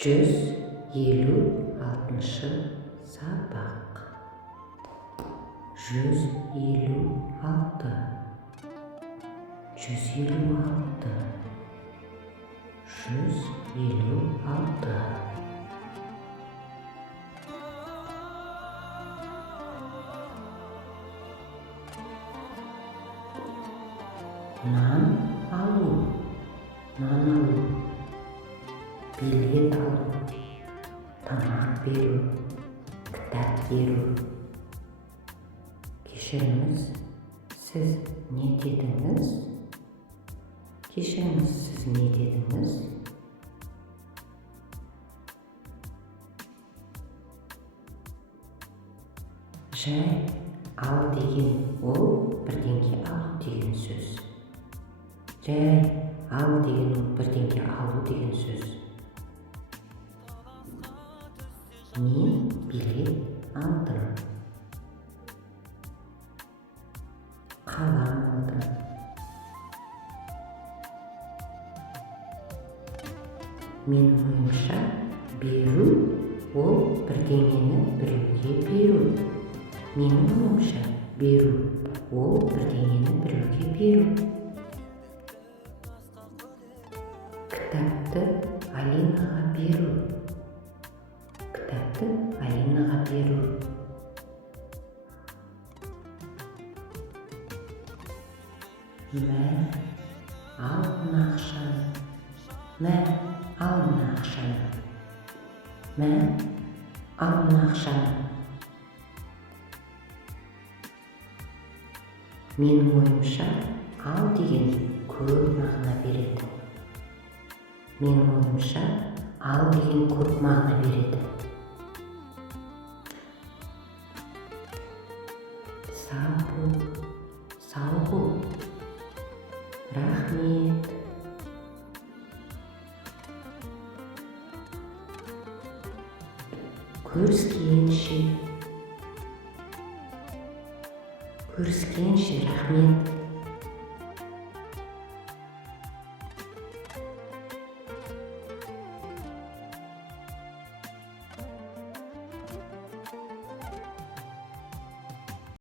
156-шы сабақ. 156, 156, 156. Нан алу, билет алу, тамақ беру, кітап беру. Кешіріңіз, сіз не дедіңіз? Кешіріңіз, сіз не дедіңіз? Жай ал деген ол бірдеңе алу деген сөз. Жай ал деген ол бірдеңе алу деген сөз. Мен билет алдым. Қалам алдым. Менің ойымша, беру ол бірдеңені біреуге беру. Менің ойымша, беру ол бірдеңені біреуге беру. Кітапты Алинаға беру. Кітапты Алинаға беру. Мә, ал мына ақшаны. Мә, ал мына ақшаны. Мә, ал мына ақшаны. Менің ойымша, ал деген көп мағына береді. Менің ойымша, ал деген көп мағына береді. Сау бол. Рахмет. Көріскенше, рахмет.